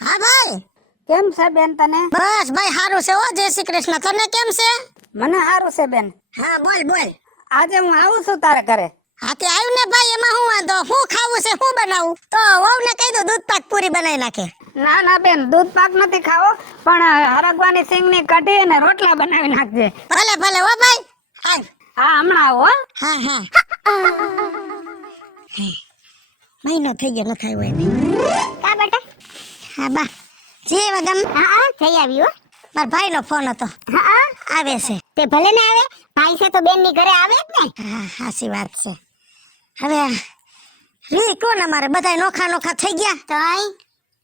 હા ભાઈ, કેમ છે બેન તને? બસ ભાઈ સારું છે. ઓ જય શ્રી કૃષ્ણ. તને કેમ છે? મને સારું છે બેન. હા બોલ બોલ. આજે હું આવું છું તારે ઘરે. હા તે આવ્યું ને ભાઈ, એમાં શું વાંધો? શું ખાવું છે, શું બનાવું? તો વહુને કહી દો દૂધ પાક પૂરી બનાવી નાખે. ના ના બેન, દૂધ પાક નથી ખાવો, પણ હરગવાની સિંગની કઢી અને રોટલા બનાવી નાખજે. ભલે ભલે હો ભાઈ. હા હા હમણાં આવો હો. હા હા. મહિનો થઈ ગયો નથી આવ્યો એને. કા બેટા? હા બા જે વગમ. હા થઈ આવી હો. મારા ભાઈનો ફોન હતો. હા આવે છે. તે ભલે ને આવે, ભાઈ છે તો બેન ની ઘરે આવે જ ને. હા સાચી વાત છે. હવે રી કોણ અમારે બધા નોખા નોખા થઈ ગયા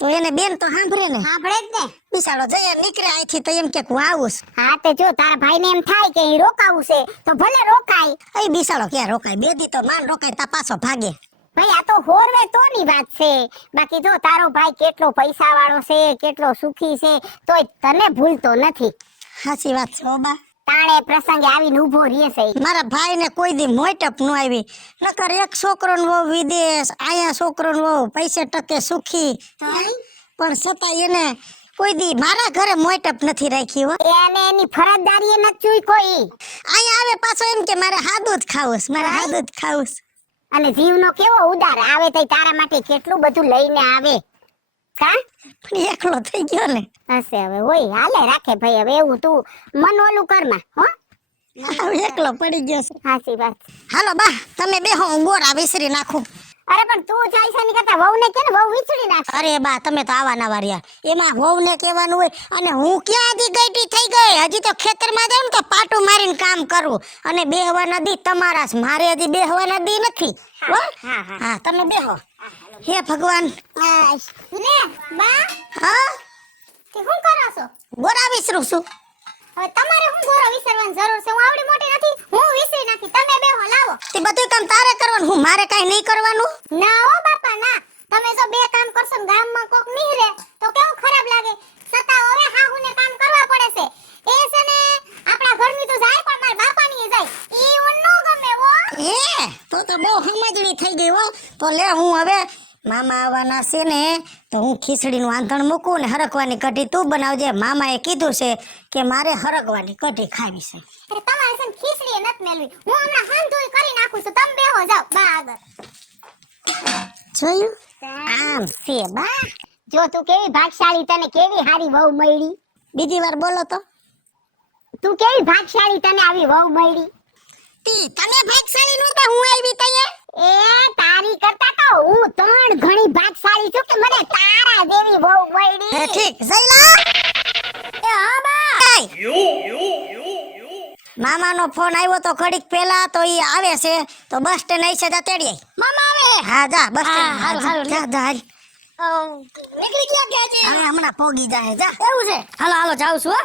તો એને બેન તો સાંભળે ને. સાંભળે જ ને. બિચારો જઈએ નીકળે અહીંથી તો એમ કે હું આવું છું. હા તે જો તારા ભાઈ ને એમ થાય કે ઈ રોકાવું છે તો ભલે રોકાય. એ બિચારો ક્યાં રોકાય? બે દી તો માન રોકાય તા પાછો ભાગે. ભાઈ આ તો હોરવે તોની વાત છે. બાકી જો તારો ભાઈ કેટલો પૈસા વાળો છે, કેટલો સુખી છે, તોય તને ભૂલતો નથી. સાચી વાત છે બા. તાણે પ્રસંગે આવીને ઊભો રહે છે. મારા ભાઈ ને કોઈ દી મોટપ ન આવી. નકર એક છોકરો નો વિદેશ, આયા છોકરો નો પૈસે ટકે સુખી, પણ છતાં એને કોઈ દી મારા ઘરે મોટપ નથી રાખી હો. એને એની ફરજદારી નથી જોઈ કોઈ. આયા આવે પાછો એમ કે મારે હાદું જ ખાવું છે, મારે હાદું જ ખાવું છે. અને જીવનો કેવો ઉદાર આવે તો તારા માટે કેટલું બધું લઈને આવે. કા પણ એકલો થઈ ગયો ને. હશે હવે હોય હાલે રાખે ભાઈ. હવે એવું તું મન ઓલું કરમાં હો. હવે એકલો પડી ગયો છે. સાચી વાત. હાલો બા તમે બેહો, હું ગોરા વિસરી નાખું. અરે પણ તું જાય છે ની કરતા વહુને કે ને વહુ વિચડી નાખ. અરે બા તમે તો આવા નવા રહ્યા. એમાં વહુને કહેવાનું હોય, અને હું ક્યાં આધી ગઈટી થઈ ગઈ? હજી તો ખેતરમાં જાઉં ને તો પાટું મારીને કામ કરું, અને બેહવાના દી તમારા જ, મારે હજી બેહવાના દી નથી. હો? હા તમે બેહો. હે ભગવાન. લે બા હા તે શું કરો છો? ગોરા વિસરું છું. હવે તમારે શું ગોરો વિસરવાની જરૂર છે? હું આવડી મોટી નથી, હું વિસરી નાખી. તમે બેહો લાવો. તે બધું કામ તારે કરવાનું, હું મારે કાઈ નહીં કરવાનું. ના હો બાપા ના. તમે જો બે કામ કરશો ને ગામમાં કોક નીહરે તો કેવું ખરાબ લાગે. સતા હવે હાહુને કામ કરવા પડે છે. એ છે ને આપણા ઘરની તો જાય પણ મારા બાપાની જાય. ઈ ઉન નો ગમે હો. તો બહુ સમજણી થઈ ગઈ હો. તો લે હું હવે મામા આવવાના છે ને, તો હું ખીચડીનું આંધણ મૂકું ને હરગવાની કઢી તું બનાવજે. મામાએ કીધું છે કે મારે હરગવાની કઢી ખાવી છે. અરે તમારે છે ને ખીચડી નત મેલવી. હું હમણાં હાંધુય કરી નાખું છું. તમે બેહો જાવ બા આગળ. જોયું? આમ છે બા. જો તું કેવી ભાગશાળી, તને કેવી હારી વહુ મળી. બીજી વાર બોલો તો. તું કેવી ભાગશાળી, તને આવી વહુ મળી. તને ભાગશાળી નહોતા, હું આવી તઈએ. એ તારી કરતા તો હું ત્રણ ઘણી ભાગશાળી છું કે મને તારા જેવી વહુ મળી. ઠીક જઈલા. એ હા બા. મામાનો ફોન આવ્યો તો ઘડીક પહેલા, તો ઈ આવે છે તો બસ સ્ટેન્ડ આવી છે જા તેડીએ. મામા આવે. હા જા બસ હા, હારું, હારું, જા જા હાલ. નીકળી ગયા કે આજે? હવે હમણાં પોગી જાય. જા એવું છે. હાલો હાલો જાઉં છું હો.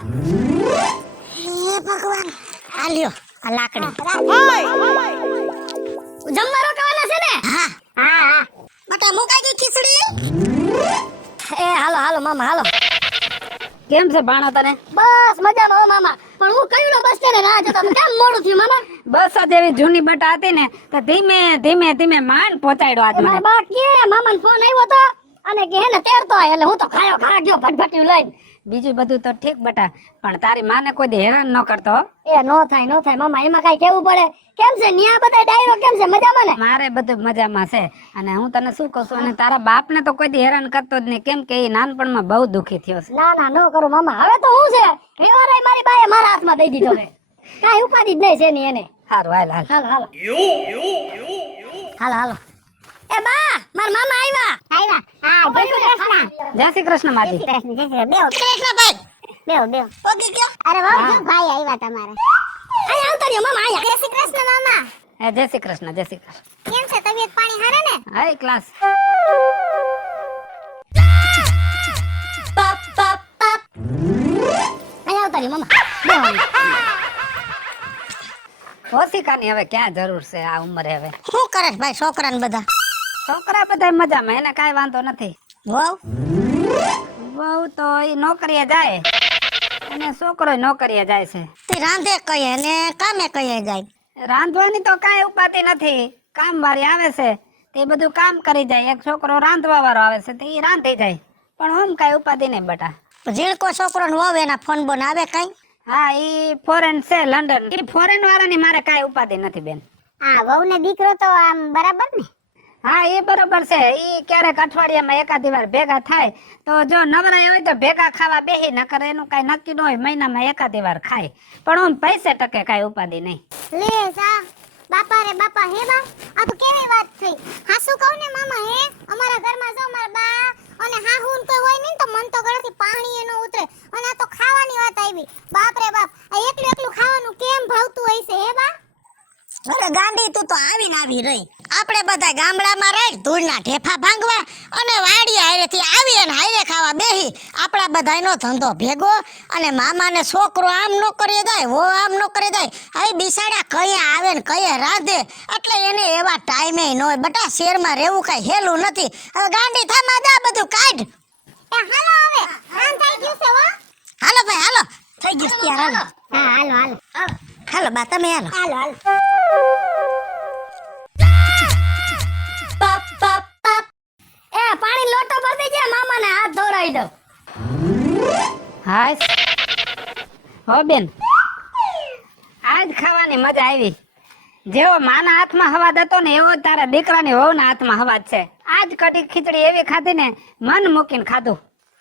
હે ભગવાન. આલ્યો આ લાકડી. જમવા રોકવાના છે ને? હા હા હા. બટા મુકાઈ ગઈ ખીચડી. એ હાલો હાલો મામા હાલો. કેમ છે ભાણો તને? બસ મજામાં હો મામા. પણ હું કયું બસ સ્ટેન્ડે રાહ જોતો. કેમ મોડું થયું મામા? બસ આ જેવી જૂની બટા હતી ને તો ધીમે ધીમે ધીમે માંડ પહોંચાડ્યો આજ મને. મારા બા કે મામાનો ફોન આવ્યો તો અને કે હે ને તેડતો આય. એટલે હું તો ખાયો ખા ગયો ફટફટ્યું લઈને. બીજું બધું તો ઠીક બટા, પણ તારી માને કોઈ દી હેરાન ન કરતો હો. એ નો થાય મામા. એમાં કઈ કેવું પડે? કેમ છે ન્યા બધા ડાયરો કેમ છે? મજામાં ને? મારે બધું મજામાં છે. અને હું તને શું કહું છું, અને તારા બાપને તો કોઈ દી હેરાન કરતો જ નહીં. કેમ કે એ નાનપણમાં બહુ દુખી થયો છે. ના ના નો કરું મામા. હવે તો હું છે રેવારાય મારી બાએ મારા હાથમાં દઈ દીધો છે. કાઈ ઉપાધિ જ નહીં છે ની એને. હારું હાલ હાલ. હાલો હાલો. એ બા મારા મામા આવ્યા. હા જય શ્રી કૃષ્ણ. જય શ્રી કૃષ્ણ માજી. બેહો કૃષ્ણ ભાઈ બેહો. પોગી ગયો. અરે વાહ જો ભાઈ આવ્યા તમારે. આય આવતા રહ્યો મામા આયા. જય શ્રી કૃષ્ણ મામા. જય શ્રી કૃષ્ણ જય શ્રી કૃષ્ણ. કેમ છે તબિયત પાણી હારે ને? હાય ક્લાસ. આય આવતા રહ્યો મામા. બેહો. ઓશિકાની હવે ક્યાં જરૂર છે આ ઉંમરે? હવે શું કરે ભાઈ છોકરાને બધા? છોકરા બધા મજામાં, એને કાંઈ વાંધો નથી. વહુ બહુ તો એ નોકરીએ જાય અને છોકરો નોકરીએ જાય છે. તે રાંધે કહીએ ને કામે કહીએ જાય. રાંધવાની તો કાંઈ ઉપાધિ નથી. કામ વાળી આવે છે તે બધું કામ કરી જાય. એક છોકરો રાંધવા વાળો આવે છે તે ઈ રાંધી જાય. પણ આમ કાંઈ ઉપાધિ નહીં બટા. ઝીણકો છોકરો ને વહુ એના ફોન બોન આવે કઈ? હા ઈ ફોરેન છે લંડન. ઈ ફોરેન વાળાની મારે કાંઈ ઉપાધિ નથી બેન. હા વહુ ને દીકરો તો આમ બરાબર ને? હા એ બરોબર છે. ઈ ક્યારેક અઠવાડિયામાં એકાદી વાર ભેગા થાય તો જો નવરાય હોય તો ભેગા ખાવા બેહી, નકર એનું કાંઈ નક્કી ન હોય, મહિનામાં એકાદી વાર ખાય. પણ આમ પૈસે ટકે કાંઈ ઉપાધિ નહીં. લે સા બાપા રે બાપા, હે બા આ તો કેવી વાત થઈ. હાસુ કહું ને મામા, હે અમારા ઘરમાં જો મારા બા અને હાહુન કોઈ હોય ને તો મન તો ગળેથી પાણી એનો ઉતરે. અને આ તો ખાવાની વાત આવી. બાપ રે બાપ, આ એકલું એકલું ખાવાનું કેમ ભાવતું હશે હે બા? અરે ગાંડી, તું તો આવીને આવી રહી. આપણે બધા ગામડામાં રહી ધૂળના ઢેફા ભાંગવા અને વાડીએ હારેથી આવી અને હારે ખાવા બેહી. આપણા બધાયનો ધંધો ભેગો અને મામાને છોકરો આમ નો કરી જાય, વો આમ નો કરી જાય. હવે બિસાડા કયે આવે ને કયે રાંધે, એટલે એને એવા ટાઈમે ન હોય. બટા શહેરમાં રહેવું કાંઈ હેલું નથી. હવે ગાંડી થામાં દા બધું કાઢ. એ હાલો હવે રાન થઈ ગયું છે હો. હાલો ભાઈ હાલો, થઈ ગયું છે ત્યાર હાલો. હા હાલો હાલો હાલો બા તમે હાલો. હાલો હાલો. એ પાણી લોટો ભરી દેજે, મામાને હાથ ધોરાઈ દો. હાય હો બેન, આજ ખાવાની મજા આવી. જેવો માના હાથમાં હવાદ હતો ને એવો જ તારા દીકરાની વહુના હાથમાં હવાદ છે. આજ કઢી ખીચડી એવી ખાધી ને મન મૂકીને ખાધું.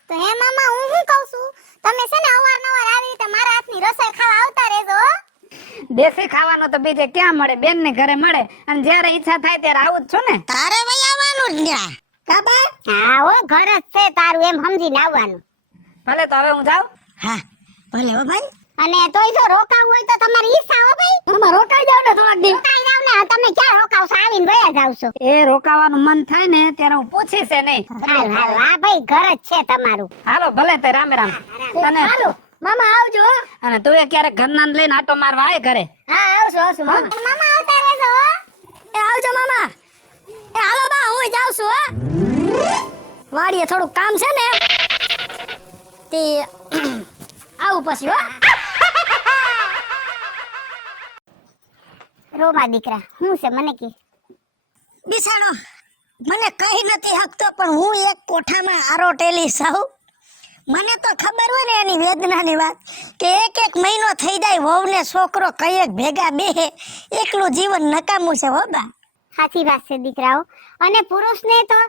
તો હે મામા, હું શું કહું છું, તમે છે ને અવારનવાર આવી રીતે મારા હાથની રસોઈ ખાવા આવતા રહેજો હો. દેશી ખાવાનું તો બીજે ક્યાં મળે, બેન ને ઘરે મળે. અને જ્યારે ઈચ્છા થાય ત્યારે આવું જ છું ને. તારે વઈ આવવાનું જ ન્યા કાબા. હા હો, ઘર જ છે તારું એમ સમજીને આવવાનું. ભલે તો હવે હું જાઉં. હા ભલે હો ભાઈ. અને તોય જો રોકાવું હોય તો તમારી ઈચ્છા હો ભાઈ. મામા રોકાઈ જાવ ને થોડાક દી. રોકાઈ જાવ ને, તમે ક્યાં રોકાવશો, આવીને વયા જાવશો. એ રોકાવાનું મન થાય ને ત્યારે હું પૂછીશ એ નહીં. હાલ હાલ, હા ભાઈ ઘર જ છે તમારું. હાલો ભલે તે રામે રામ. તને મામા આવજો હો. અને તું એ ક્યારેક ઘરના ને લઈને આટો મારવા આય ઘરે. હા આવશું આવશું મામા. મામા આવતા રહેજો હો. એ આવજો મામા. એ હાલો બા, હું જાઉં છું હો. વાડીએ થોડું કામ છે ને તે આવું પછી હો. રોમા દીકરા, હું છે મને કે? બિસાડો મને કઈ નથી હકતો, પણ હું એક કોઠામાં આરોટેલી સૌ. મને તો ખબર હોય ને એની વેદનાની વાત, કે એક મહિનો થઈ જાય વહુને છોકરો કયેક ભેગા બેહે, એકલું જીવન નકામું છે હો બા. સાચી વાત છે દીકરાઓ. અને પુરુષને તો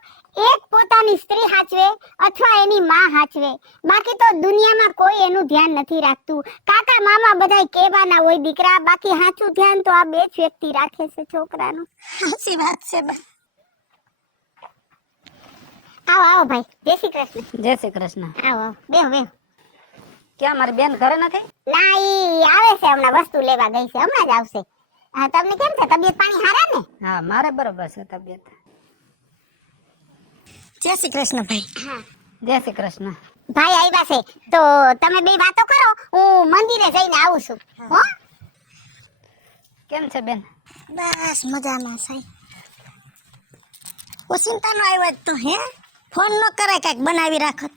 એક પોતાની સ્ત્રી હાચવે અથવા એની માં હાચવે, બાકી તો દુનિયામાં કોઈ એનું ધ્યાન નથી રાખતું. કાકા મામા બધાય કહેવાના હોય દીકરા, બાકી સાચું ધ્યાન તો આ બે જ વ્યક્તિ રાખે છે છોકરાનું. સાચી વાત છે બા. આવો આવો ભાઈ, જય શ્રી કૃષ્ણ. જય શ્રી કૃષ્ણ. આવો આવો, બેહો બેહો. ક્યાં મારી બેન ઘરે નથી? ના, ઈ આવે છે હમણાં, વસ્તુ લેવા ગઈ છે, હમણાં જ આવશે. હા, તમને કેમ છે, તબિયત પાણી હારા ને? હા મારે બરોબર છે તબિયત. જય શ્રી કૃષ્ણ ભાઈ. હા જય શ્રી કૃષ્ણ. ભાઈ આવ્યા છે તો તમે બે વાતો કરો, હું મંદિરે જઈને આવું છું હો. કેમ છે બેન? બસ મજામાં સાહેબ. ઓચિંતાનો આવ્યો તો હે ફોન ન કરાય, કાંઈક બનાવી રાખત.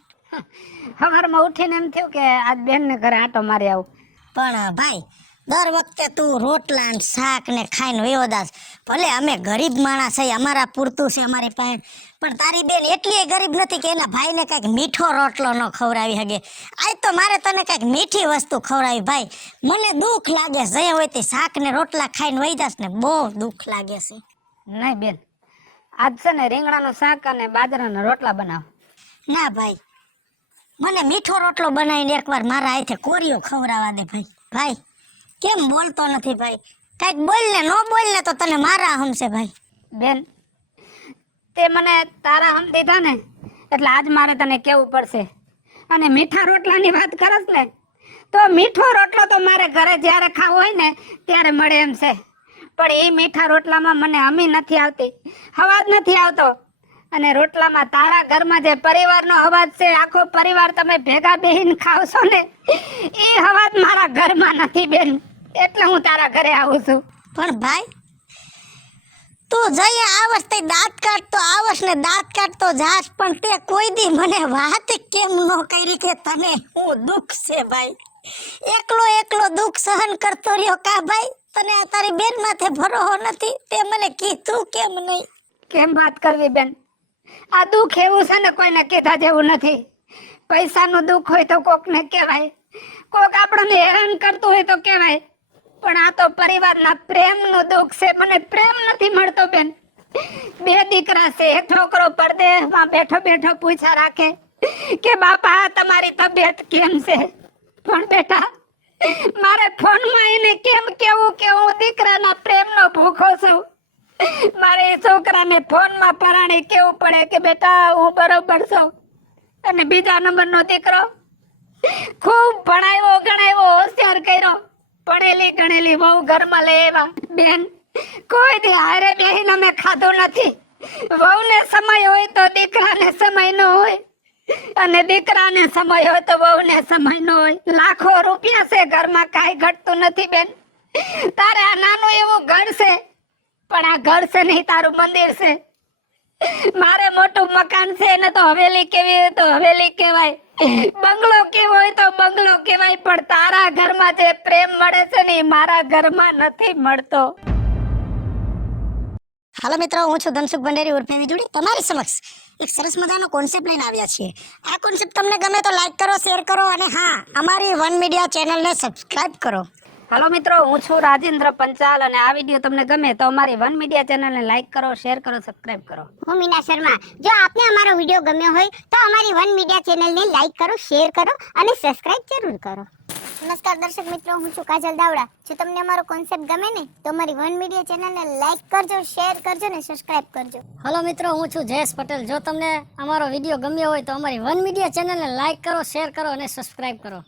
સવારમાં ઉઠીને એમ થયું કે આજ બેન ને ઘરે આટો મારી આવું. પણ ભાઈ દર વખતે તું રોટલા ને શાક ને ખાઈને વયો દાસ. ભલે અમે ગરીબ માણસ છે, અમારા પૂરતું છે અમારી પાસે, પણ તારી બેન એટલી ગરીબ નથી કે એના ભાઈને કાંઈક મીઠો રોટલો ન ખવડાવી શકે. આજ તો મારે તને કાંઈક મીઠી વસ્તુ ખવડાવી ભાઈ. મને દુઃખ લાગે છે, જે હોય તે શાક ને રોટલા ખાઈને વહી જાસ ને બહુ દુઃખ લાગે છે. નહીં બેન, આજ છે ને રીંગણાનું શાક અને બાજરાના રોટલા બનાવ. ના ભાઈ, મને મીઠો રોટલો બનાવીને એકવાર મારા હાથે કોરિયો ખવડાવવા દે ભાઈ. ભાઈ કેમ બોલતો નથી ભાઈ? કાંઈક બોલ ને, ન બોલ ને તો તને મારા હમશે ભાઈ. બેન તે મને તારા હમ દીધા ને એટલે આજ મારે તને કહેવું પડશે. અને મીઠા રોટલાની વાત કરસ ને તો મીઠો રોટલો તો મારે ઘરે જ્યારે ખાવો હોય ને ત્યારે મળે એમ છે, પણ એ મીઠા રોટલામાં મને અમી નથી આવતી, અવાજ નથી આવતો. અને રોટલામાં તારા ઘરમાં જે પરિવારનો અવાજ છે, આખો પરિવાર તમે ભેગા બેહીને ખાવશો ને, એ અવાજ મારા ઘરમાં નથી બેન, એટલે હું તારા ઘરે આવું છું. પણ ભાઈ તું જઈએ આવસ તે દાંત કાઢતો આવસ ને દાંત કાઢતો જાસ, પણ તે કોઈ દી મને વાત કેમ ન કરી કે તને હું દુઃખ છે ભાઈ? એકલો એકલો દુઃખ સહન કરતો રહ્યો કા ભાઈ? તને આ તારી બેન માથે ભરોસો નથી? તે મને કીધું કેમ નહીં? કેમ વાત કરવી બેન? આ દુઃખ એવું છે ને કોઈને કીધા જેવું નથી. પૈસાનું દુઃખ હોય તો કોકને કહેવાય, કોક આપણને હેરાન કરતું હોય તો કહેવાય, પણ આ તો પરિવારના પ્રેમનું દુઃખ છે. મને પ્રેમ નથી મળતો બેન. 2 દીકરા છે, છોકરો પરદેશમાં બેઠો બેઠો પૂછા રાખે કે બાપા તમારી તબિયત કેમ છે, પણ બેટા મારે ફોનમાં એને કેમ કેવું કે હું દીકરાના પ્રેમનો ભૂખો છું. મારે એ છોકરાને ફોનમાં પરાણે કેવું પડે કે બેટા હું બરોબર છું. અને બીજા નંબરનો દીકરો ખૂબ ભણાવ્યો ગણાવ્યો હોશિયાર કર્યો, ભણેલી ગણેલી બહુ ઘરમાં લેવા. બેન કોઈ દી હારે બેહીને અમે ખાધું નથી. વહુને સમય હોય તો દીકરાને સમય ન હોય, અને દીકરાને સમય હોય તો વહુને સમય ન હોય. લાખો રૂપિયા છે ઘરમાં, કાંઈ ઘટતું નથી બેન. તારે આ નાનું એવું ઘર છે, પણ આ ઘર છે નહીં, તારું મંદિર છે. મારે મોટું મકાન છે ને તો હવેલી કેવી હોય તો હવેલી કહેવાય, બંગલો કેવો હોય તો બંગલો કહેવાય, પણ તારા ઘરમાં જે પ્રેમ મળે છે ને એ મારા ઘરમાં નથી મળતો. હાલો મિત્રો, હું છું ધનસુખ ભંડેરી ઉર્ફે વીજળી, તમારી સમક્ષ એક સરસ મજાનો કોન્સેપ્ટ લઈને આવ્યા છીએ. આ કોન્સેપ્ટ તમને ગમે તો લાઈક કરો, શેર કરો, અને હા, અમારી વન મીડિયા ચેનલને સબસ્ક્રાઇબ કરો. હાલો મિત્રો, હું છું રાજેન્દ્ર પંચાલ, અને આ વિડીયો તમને ગમે તો અમારી વન મીડિયા ચેનલને લાઈક કરો, શેર કરો, સબસ્ક્રાઇબ કરો. હું મીના શર્મા. જો આપને અમારો વિડીયો ગમ્યો હોય તો અમારી વન મીડિયા ચેનલને લાઈક કરો, શેર કરો અને સબસ્ક્રાઇબ જરૂર કરો. નમસ્કાર દર્શક મિત્રો, હું છું કાજલ દાવડા. જો તમને અમારો કોન્સેપ્ટ ગમે ને તો અમારી વન મીડિયા ચેનલને લાઈક કરજો, શેર કરજો ને સબસ્ક્રાઇબ કરજો. હાલો મિત્રો, હું છું જયેશ પટેલ. જો તમને અમારો વિડીયો ગમ્યો હોય તો અમારી વન મીડિયા ચેનલને લાઈક કરો, શેર કરો અને સબસ્ક્રાઇબ કરો.